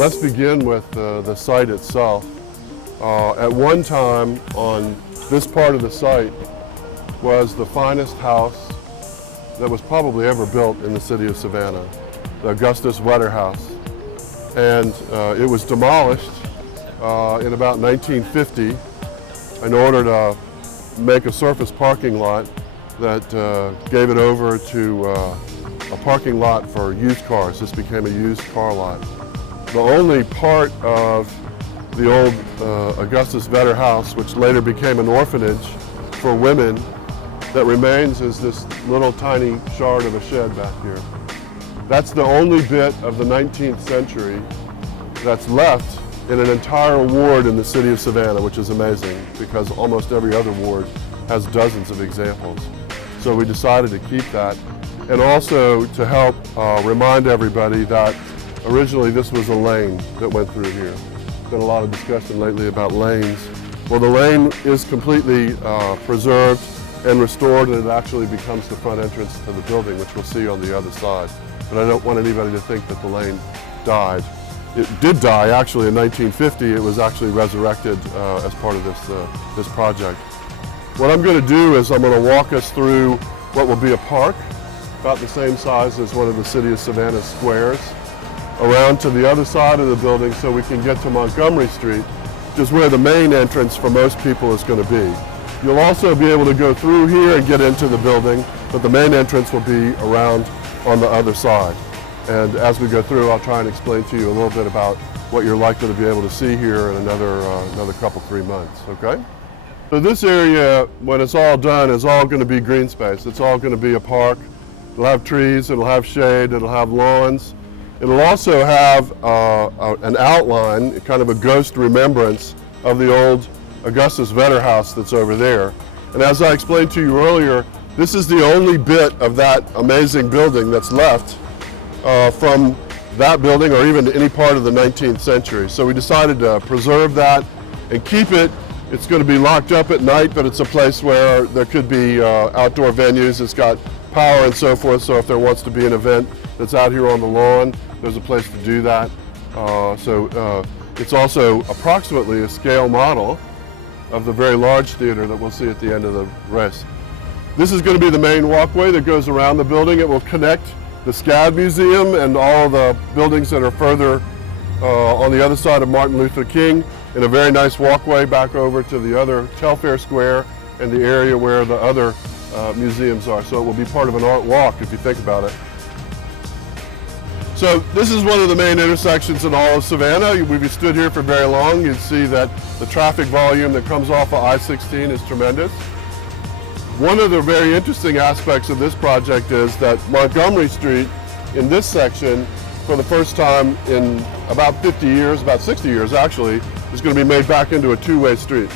let's begin with the site itself. At one time on this part of the site was the finest house that was probably ever built in the city of Savannah, the Augusta's Wetter House. And it was demolished in about 1950 in order to make a surface parking lot that gave it over to a parking lot for used cars. This became a used car lot. The only part of the old Augusta's Wetter House, which later became an orphanage for women, that remains is this little tiny shard of a shed back here. That's the only bit of the 19th century that's left in an entire ward in the city of Savannah, which is amazing because almost every other ward has dozens of examples. So we decided to keep that, and also to help remind everybody that originally this was a lane that went through here. There's been a lot of discussion lately about lanes. Well, the lane is completely preserved and restored, and it actually becomes the front entrance to the building, which we'll see on the other side. But I don't want anybody to think that the lane died. It did die actually in 1950. It was actually resurrected as part of this project. What I'm going to do is I'm going to walk us through what will be a park, about the same size as one of the city of Savannah's squares, around to the other side of the building so we can get to Montgomery Street, which is where the main entrance for most people is going to be. You'll also be able to go through here and get into the building, but the main entrance will be around on the other side. And as we go through, I'll try and explain to you a little bit about what you're likely to be able to see here in another couple, 3 months, okay? So this area, when it's all done, is all going to be green space. It's all going to be a park. It'll have trees, it'll have shade, it'll have lawns. It'll also have an outline, kind of a ghost remembrance of the old Augusta's Wetter House that's over there. And as I explained to you earlier, this is the only bit of that amazing building that's left from that building or even any part of the 19th century. So we decided to preserve that and keep it. It's going to be locked up at night, but it's a place where there could be outdoor venues. It's got power and so forth, so if there wants to be an event that's out here on the lawn, there's a place to do that. It's also approximately a scale model of the very large theater that we'll see at the end of the race. This is going to be the main walkway that goes around the building. It will connect the SCAD Museum and all the buildings that are further on the other side of Martin Luther King in a very nice walkway back over to the other Telfair Square and the area where the other museums are. So it will be part of an art walk if you think about it. So this is one of the main intersections in all of Savannah. If you stood here for very long, you'd see that the traffic volume that comes off of I-16 is tremendous. One of the very interesting aspects of this project is that Montgomery Street in this section, for the first time in about 50 years, about 60 years actually, is going to be made back into a two-way street.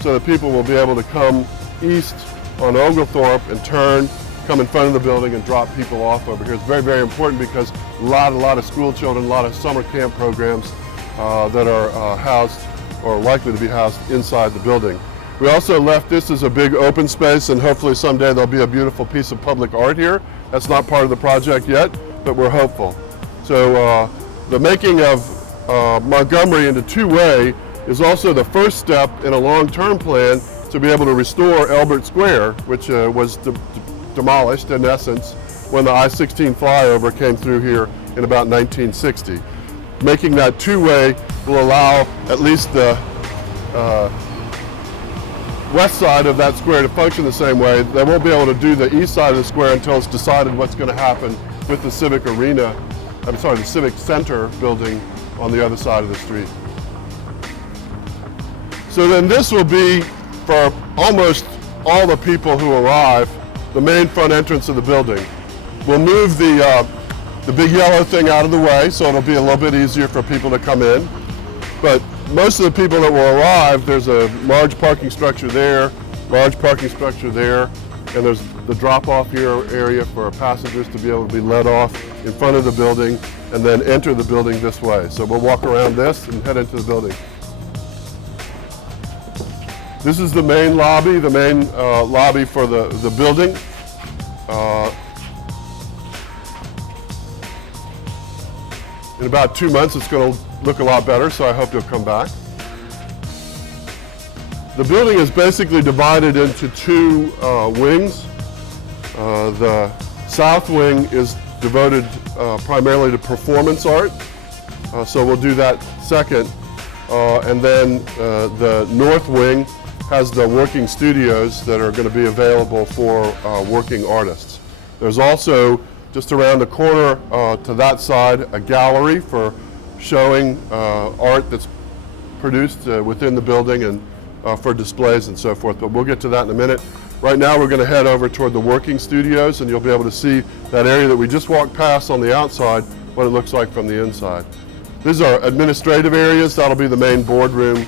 So that people will be able to come east on Oglethorpe and turn, come in front of the building and drop people off over here. It's very, very important because a lot of school children, a lot of summer camp programs that are housed or likely to be housed inside the building. We also left this as a big open space, and hopefully someday there'll be a beautiful piece of public art here. That's not part of the project yet, but we're hopeful. So the making of Montgomery into two-way is also the first step in a long-term plan to be able to restore Elbert Square, which was demolished in essence when the I-16 flyover came through here in about 1960. Making that two-way will allow at least the west side of that square to function the same way. They won't be able to do the east side of the square until it's decided what's going to happen with the Civic the Civic Center building on the other side of the street. So then this will be, for almost all the people who arrive, the main front entrance of the building. We'll move the big yellow thing out of the way so it'll be a little bit easier for people to come in. But most of the people that will arrive, there's a large parking structure there, large parking structure there, and there's the drop-off here area for passengers to be able to be let off in front of the building and then enter the building this way. So we'll walk around this and head into the building. This is the main lobby, lobby for the building. In In about 2 months, it's going to look a lot better, so I hope you'll come back. The building is basically divided into two wings. The south wing is devoted primarily to performance art, so we'll do that second. And then the north wing has the working studios that are going to be available for working artists. There's also, just around the corner to that side, a gallery for showing art that's produced within the building and for displays and so forth, but we'll get to that in a minute. Right now we're going to head over toward the working studios, and you'll be able to see that area that we just walked past on the outside, what it looks like from the inside. These are administrative areas. That'll be the main boardroom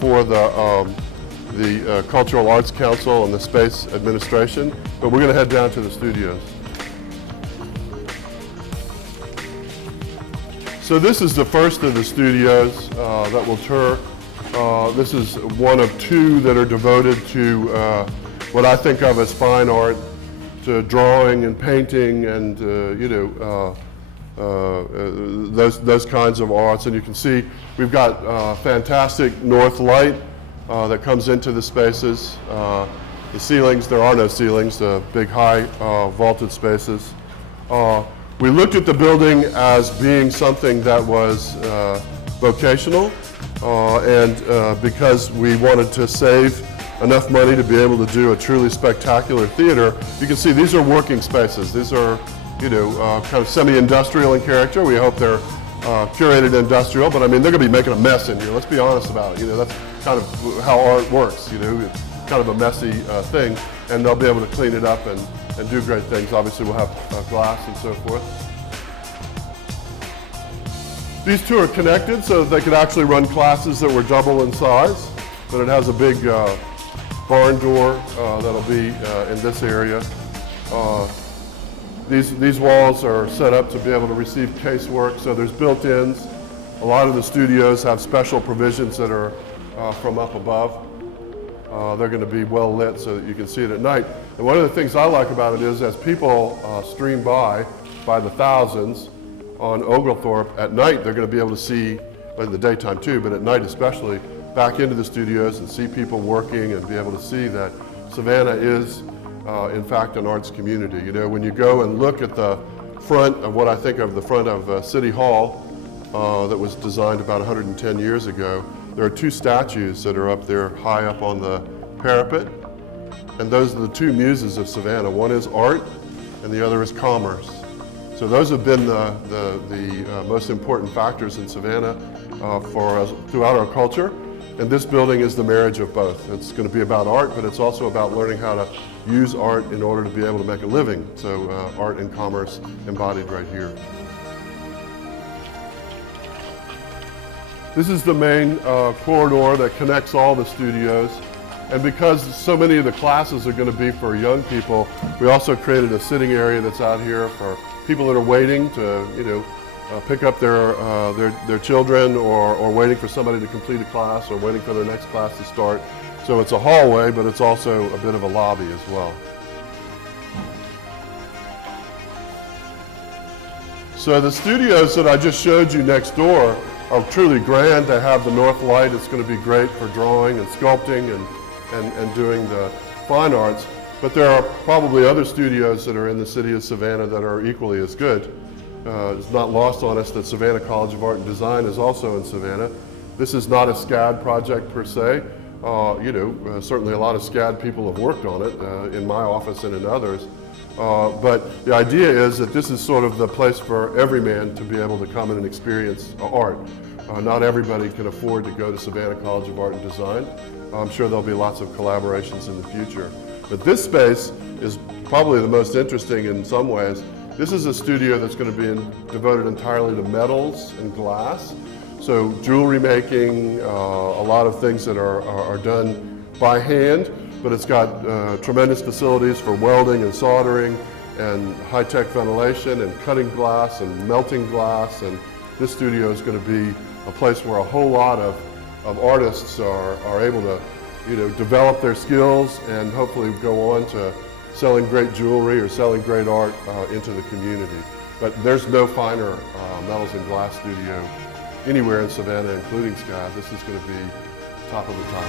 for the Cultural Arts Council and the Space Administration, but we're going to head down to the studios. So this is the first of the studios that we'll tour. This is one of two that are devoted to what I think of as fine art, to drawing and painting and those kinds of arts. And you can see we've got fantastic north light that comes into the spaces. The ceilings, there are no ceilings, the big high vaulted spaces. We looked at the building as being something that was vocational, and because we wanted to save enough money to be able to do a truly spectacular theater, you can see these are working spaces. These are, kind of semi-industrial in character. We hope they're curated industrial, but I mean, they're going to be making a mess in here. Let's be honest about it. That's kind of how art works. It's kind of a messy thing, and they'll be able to clean it up and do great things. Obviously, we'll have glass and so forth. These two are connected so that they could actually run classes that were double in size, but it has a big barn door that'll be in this area. These walls are set up to be able to receive casework, so there's built-ins. A lot of the studios have special provisions that are from up above. They're going to be well lit so that you can see it at night. And one of the things I like about it is as people stream by the thousands on Oglethorpe at night, they're going to be able to see, in the daytime too, but at night especially, back into the studios and see people working and be able to see that Savannah is in fact an arts community. When you go and look at the front of what I think of the front of City Hall that was designed about 110 years ago, there are two statues that are up there high up on the parapet, and those are the two muses of Savannah. One is art and the other is commerce. So those have been the most important factors in Savannah for us throughout our culture. And this building is the marriage of both. It's going to be about art, but it's also about learning how to use art in order to be able to make a living. So art and commerce embodied right here. This is the main corridor that connects all the studios. And because so many of the classes are going to be for young people, we also created a sitting area that's out here for people that are waiting to, pick up their children or waiting for somebody to complete a class or waiting for their next class to start. So it's a hallway, but it's also a bit of a lobby as well. So the studios that I just showed you next door are truly grand. They have the north light. It's going to be great for drawing and sculpting and doing the fine arts. But there are probably other studios that are in the city of Savannah that are equally as good. It's not lost on us that Savannah College of Art and Design is also in Savannah. This is not a SCAD project per se. Certainly a lot of SCAD people have worked on it in my office and in others. But the idea is that this is sort of the place for every man to be able to come in and experience art. Not everybody can afford to go to Savannah College of Art and Design. I'm sure there'll be lots of collaborations in the future. But this space is probably the most interesting in some ways. This is a studio that's going to be devoted entirely to metals and glass. So jewelry making, a lot of things that are done by hand, but it's got tremendous facilities for welding and soldering and high-tech ventilation and cutting glass and melting glass. And this studio is going to be a place where a whole lot of artists are able to develop their skills and hopefully go on to selling great jewelry or selling great art into the community. But there's no finer metals and glass studio anywhere in Savannah, including SCAD. This is going to be top of the top.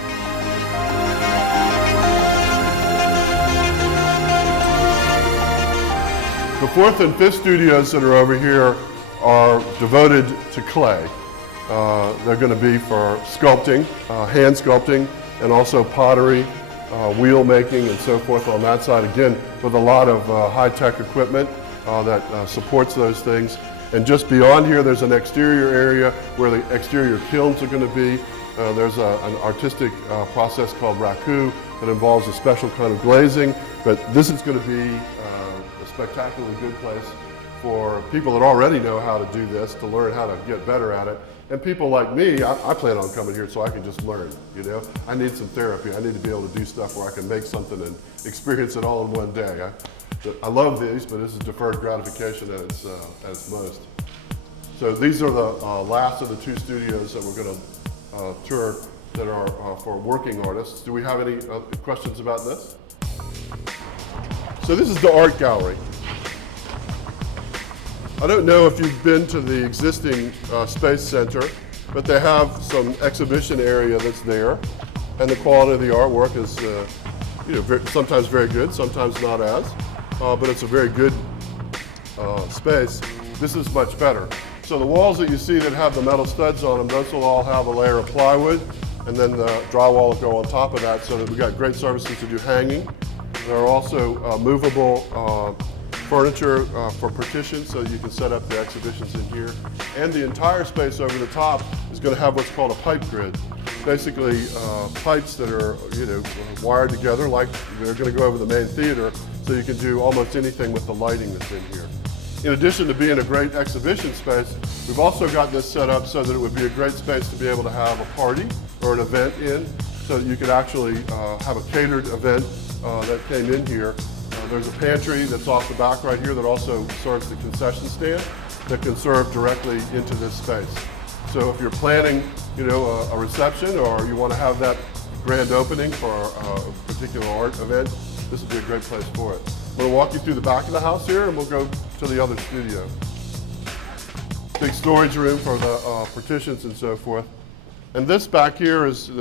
The fourth and fifth studios that are over here are devoted to clay. They're going to be for sculpting, hand sculpting, and also pottery, wheel making, and so forth on that side. Again, with a lot of high-tech equipment that supports those things. And just beyond here, there's an exterior area where the exterior kilns are going to be. There's an artistic process called raku that involves a special kind of glazing. But this is going to be a spectacularly good place for people that already know how to do this to learn how to get better at it. And people like me, I plan on coming here so I can just learn, you know. I need some therapy. I need to be able to do stuff where I can make something and experience it all in one day. I love these, but this is deferred gratification at its most. So these are the last of the two studios that we're going to tour that are for working artists. Do we have any questions about this? So this is the art gallery. I don't know if you've been to the existing Space Center, but they have some exhibition area that's there, and the quality of the artwork is sometimes very good, sometimes not as, but it's a very good space. This is much better. So the walls that you see that have the metal studs on them, those will all have a layer of plywood, and then the drywall will go on top of that, so that we've got great services to do hanging. There are also movable furniture for partitions, so you can set up the exhibitions in here. And the entire space over the top is going to have what's called a pipe grid. Basically pipes that are wired together like they're going to go over the main theater, so you can do almost anything with the lighting that's in here. In addition to being a great exhibition space, we've also got this set up so that it would be a great space to be able to have a party or an event in, so that you could actually have a catered event that came in here. There's a pantry that's off the back right here that also serves the concession stand that can serve directly into this space. So if you're planning, a reception, or you want to have that grand opening for a particular art event, this would be a great place for it. I'm going to walk you through the back of the house here, and we'll go to the other studio. Big storage room for the partitions and so forth. And this back here is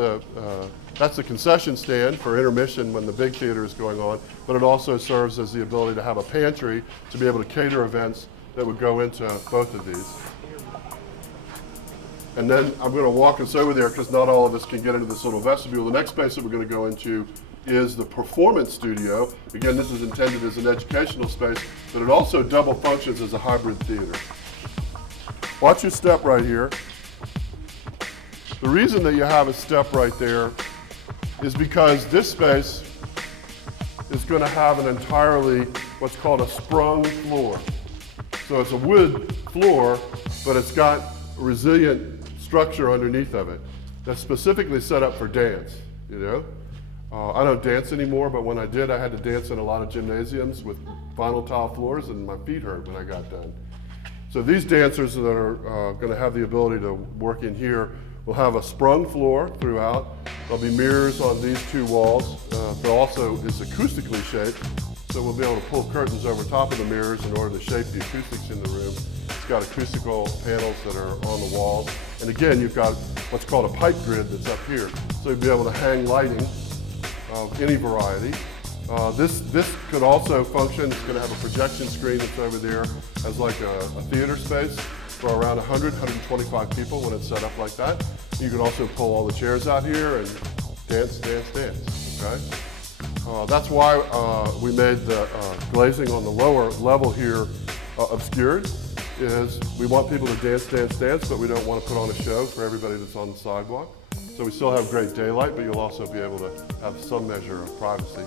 that's the concession stand for intermission when the big theater is going on, but it also serves as the ability to have a pantry to be able to cater events that would go into both of these. And then I'm going to walk us over there because not all of us can get into this little vestibule. The next space that we're going to go into is the performance studio. Again, this is intended as an educational space, but it also double functions as a hybrid theater. Watch your step right here. The reason that you have a step right there is because this space is going to have an entirely what's called a sprung floor. So it's a wood floor, but it's got a resilient structure underneath of it that's specifically set up for dance, I don't dance anymore, but when I did, I had to dance in a lot of gymnasiums with vinyl tile floors, and my feet hurt when I got done. So these dancers that are going to have the ability to work in here will have a sprung floor throughout. There'll be mirrors on these two walls. But also it's acoustically shaped, so we'll be able to pull curtains over top of the mirrors in order to shape the acoustics in the room. It's got acoustical panels that are on the walls. And again, you've got what's called a pipe grid that's up here. So you'll be able to hang lighting of any variety. This could also function. It's going to have a projection screen that's over there as like a theater space for around 125 people when it's set up like that. You can also pull all the chairs out here and dance, okay? That's why we made the glazing on the lower level here obscured, is we want people to dance, but we don't want to put on a show for everybody that's on the sidewalk. So we still have great daylight, but you'll also be able to have some measure of privacy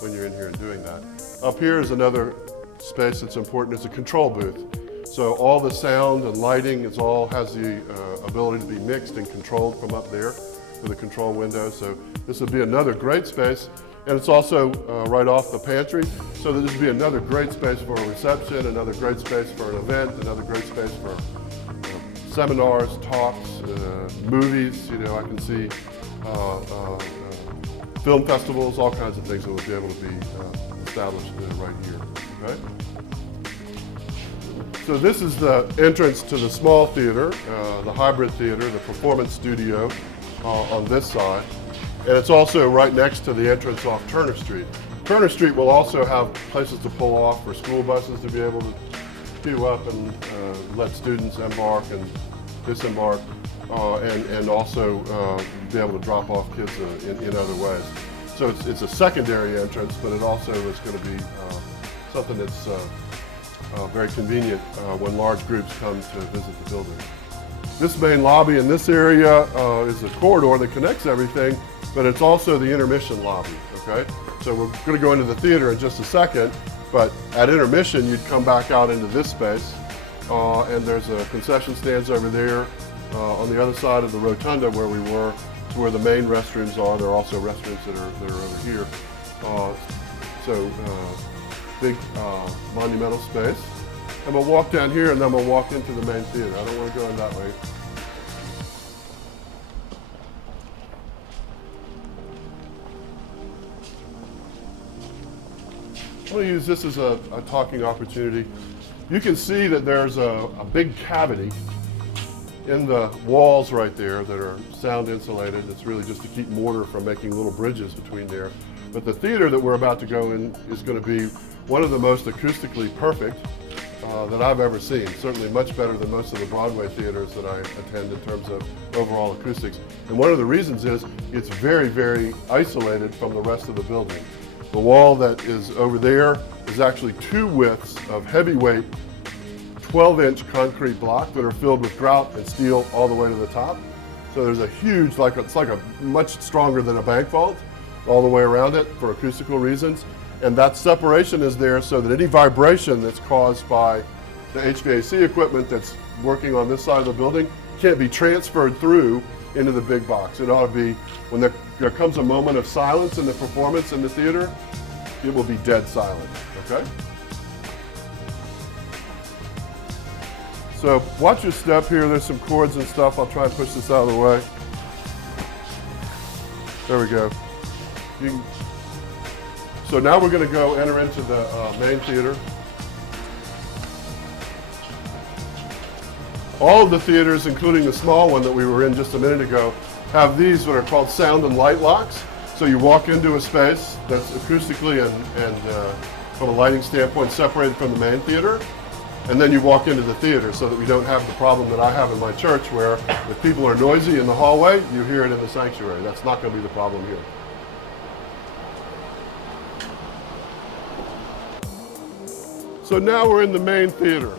when you're in here and doing that. Up here is another space that's important. It's a control booth. So all the sound and lighting has the ability to be mixed and controlled from up there with a control window. So this would be another great space. And it's also right off the pantry. So this would be another great space for a reception, another great space for an event, another great space for seminars, talks, movies. I can see film festivals, all kinds of things that will be able to be established right here. Okay? So this is the entrance to the small theater, the hybrid theater, the performance studio on this side. And it's also right next to the entrance off Turner Street. Turner Street will also have places to pull off for school buses to be able to queue up and let students embark and disembark, and also be able to drop off kids in other ways. So it's a secondary entrance, but it also is going to be something that's very convenient when large groups come to visit the building. This main lobby in this area is a corridor that connects everything, but it's also the intermission lobby, okay? So we're going to go into the theater in just a second, but at intermission you'd come back out into this space, and there's a concession stands over there on the other side of the rotunda where we were, to where the main restrooms are. There are also restrooms that are over here. Big monumental space. And we'll walk down here and then we'll walk into the main theater. I don't want to go in that way. I'm going to use this as a talking opportunity. You can see that there's a big cavity in the walls right there that are sound insulated. It's really just to keep mortar from making little bridges between there. But the theater that we're about to go in is going to be one of the most acoustically perfect that I've ever seen. Certainly much better than most of the Broadway theaters that I attend in terms of overall acoustics. And one of the reasons is it's very, very isolated from the rest of the building. The wall that is over there is actually two widths of heavyweight 12-inch concrete block that are filled with grout and steel all the way to the top. So there's a huge, it's like a much stronger than a bank vault all the way around it for acoustical reasons. And that separation is there so that any vibration that's caused by the HVAC equipment that's working on this side of the building can't be transferred through into the big box. It ought to be, when there comes a moment of silence in the performance in the theater, it will be dead silent, okay? So watch your step here. There's some cords and stuff. I'll try and push this out of the way. There we go. So now we're going to go enter into the main theater. All of the theaters, including the small one that we were in just a minute ago, have these what are called sound and light locks. So you walk into a space that's acoustically and from a lighting standpoint separated from the main theater, and then you walk into the theater so that we don't have the problem that I have in my church where if people are noisy in the hallway, you hear it in the sanctuary. That's not going to be the problem here. So now we're in the main theater,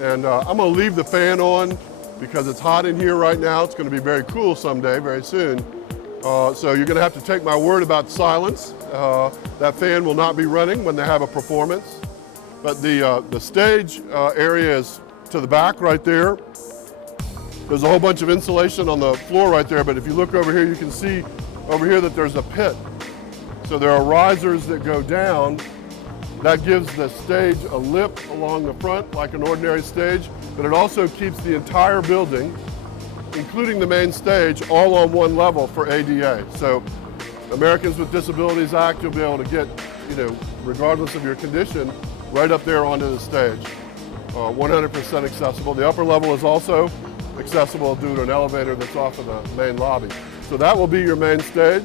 and I'm going to leave the fan on because it's hot in here right now. It's going to be very cool someday, very soon. So you're going to have to take my word about silence. That fan will not be running when they have a performance. But the stage area is to the back right there. There's a whole bunch of insulation on the floor right there, but if you look over here, you can see over here that there's a pit. So there are risers that go down. That gives the stage a lip along the front like an ordinary stage, but it also keeps the entire building, including the main stage, all on one level for ADA. So Americans with Disabilities Act, you'll be able to get, regardless of your condition, right up there onto the stage. 100% accessible. The upper level is also accessible due to an elevator that's off of the main lobby. So that will be your main stage.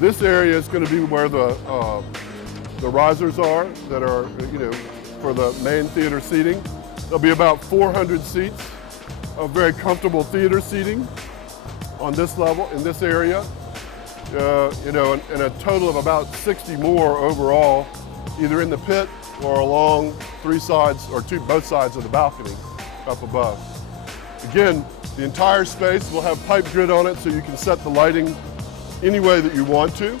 This area is going to be where the risers are that are, for the main theater seating. There'll be about 400 seats of very comfortable theater seating on this level, in this area. And a total of about 60 more overall, either in the pit or along three sides or both sides of the balcony up above. Again, the entire space will have pipe grid on it so you can set the lighting any way that you want to.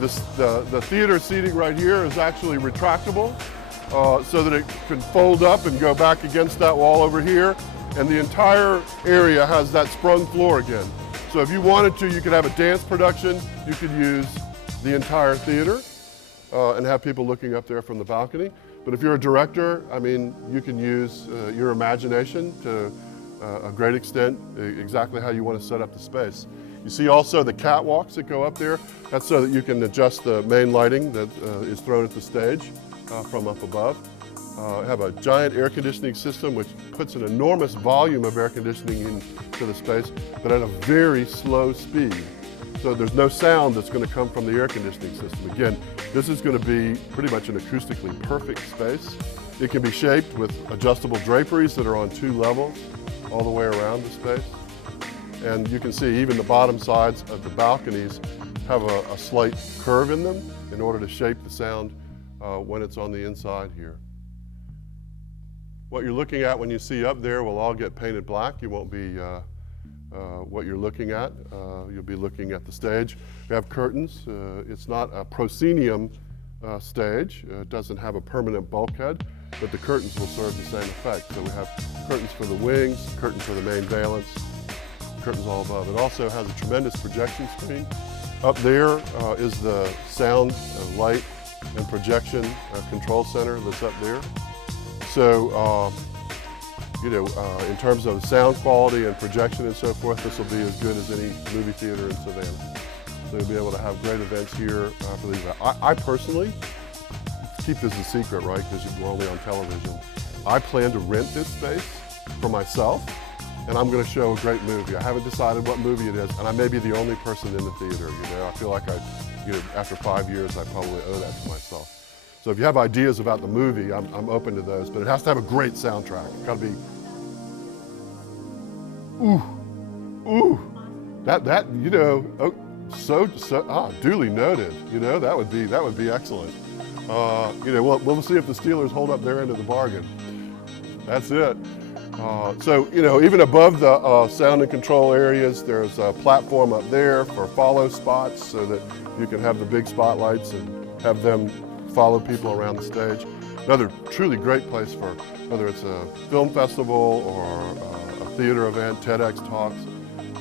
The theater seating right here is actually retractable so that it can fold up and go back against that wall over here. And the entire area has that sprung floor again. So if you wanted to, you could have a dance production. You could use the entire theater and have people looking up there from the balcony. But if you're a director, you can use your imagination to a great extent, exactly how you want to set up the space. You see also the catwalks that go up there. That's so that you can adjust the main lighting that is thrown at the stage from up above. have a giant air conditioning system which puts an enormous volume of air conditioning into the space, but at a very slow speed. So there's no sound that's going to come from the air conditioning system. Again, this is going to be pretty much an acoustically perfect space. It can be shaped with adjustable draperies that are on 2 levels all the way around the space. And you can see even the bottom sides of the balconies have a slight curve in them in order to shape the sound when it's on the inside here. What you're looking at when you see up there will all get painted black. You won't be what you're looking at. You'll be looking at the stage. We have curtains. It's not a proscenium stage. It doesn't have a permanent bulkhead, but the curtains will serve the same effect. So we have curtains for the wings, curtains for the main valance, curtains all above. It also has a tremendous projection screen. Up there is the sound, light, and projection control center that's up there. So, in terms of sound quality and projection and so forth, this will be as good as any movie theater in Savannah. So you'll be able to have great events here for these. I personally, keep this a secret, right, because we're only on television. I plan to rent this space for myself, and I'm going to show a great movie. I haven't decided what movie it is, and I may be the only person in the theater. I feel like after 5 years, I probably owe that to myself. So if you have ideas about the movie, I'm open to those, but it has to have a great soundtrack. It's got to be, duly noted. That would be excellent. We'll see if the Steelers hold up their end of the bargain. That's it. So even above the sound and control areas, there's a platform up there for follow spots so that you can have the big spotlights and have them follow people around the stage. Another truly great place for whether it's a film festival or a theater event, TEDx talks.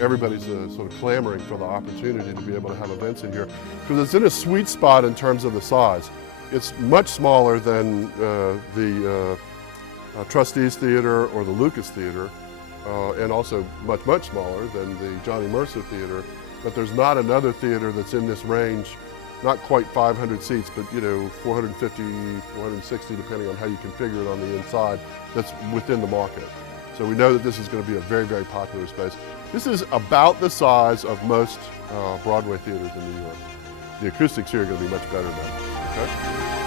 Everybody's sort of clamoring for the opportunity to be able to have events in here because it's in a sweet spot in terms of the size. It's much smaller than the Trustees Theater or the Lucas Theater, and also much, much smaller than the Johnny Mercer Theater, but there's not another theater that's in this range, not quite 500 seats, but 450, 460, depending on how you configure it on the inside, that's within the market. So we know that this is going to be a very, very popular space. This is about the size of most Broadway theaters in New York. The acoustics here are going to be much better than, okay?